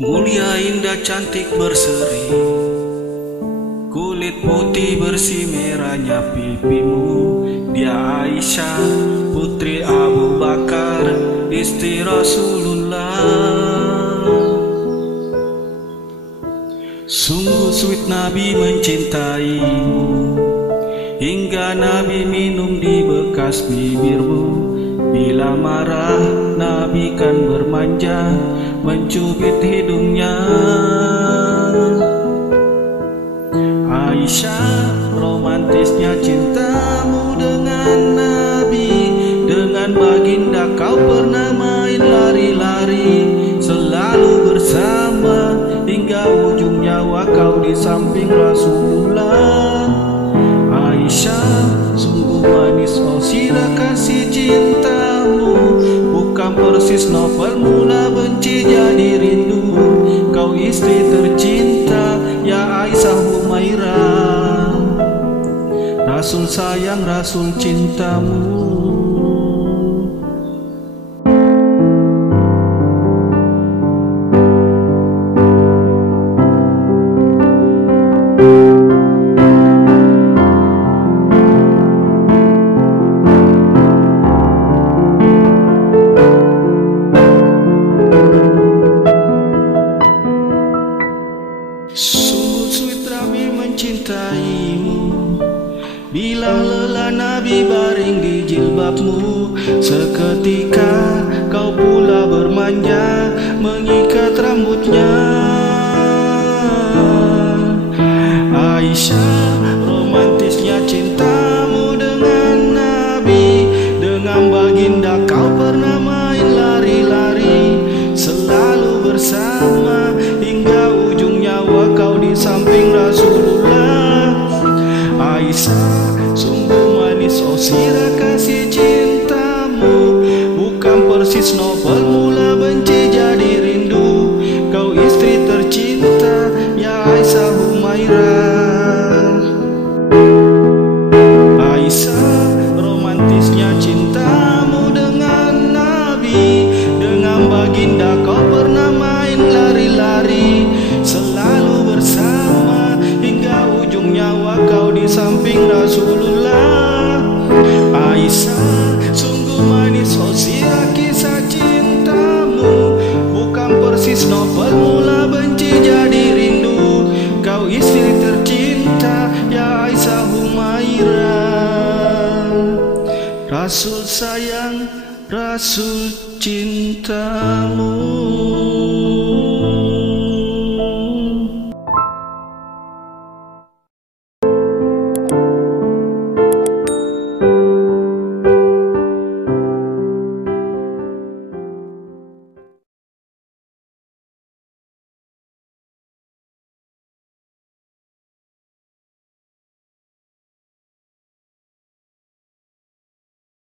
Mulia, indah, cantik, berseri, kulit putih bersih merahnya pipimu. Dia Aisyah, putri Abu Bakar, istri Rasulullah. Sungguh sweet Nabi mencintaimu, hingga Nabi minum di bekas bibirmu. Bila marah Nabi kan bermanja, mencubit hidungnya. Aisyah, romantisnya cintamu dengan Nabi. Dengan baginda kau pernah main lari-lari, selalu bersama hingga ujung nyawa kau di samping Rasulullah. Aisyah, sungguh manis oh sirah kasih cintamu, bukan persis novel mula benci jadi rindu. Kau istri tercinta ya Aisyah Humairah, Rasul sayang, Rasul cintamu. Sungguh sweet Nabi mencintaimu, bila lelah Nabi baring di jilbabmu. Seketika kau pula bermanja, mengikat rambutnya. Aisyah, romantisnya cintamu dengan Nabi. Dengan baginda kau pernah main lari-lari, selalu bersama hingga ujung nyawa kau di samping Rasulullah. Aisyah, sungguh manis oh sirah kasih cintamu, bukan persis novel mula benci jadi rindu. Kau istri tercinta ya Aisyah Humairah. Aisyah, romantisnya cintamu dengan Nabi. Dengan baginda kau pernah main lari-lari, selalu bersama hingga ujung nyawa kau di samping Rasulullah. Aisyah, sungguh manis oh sirah kisah cintamu, bukan persis novel mula benci jadi rindu. Kau istri tercinta ya Aisyah Humairah, Rasul sayang, Rasul cintamu.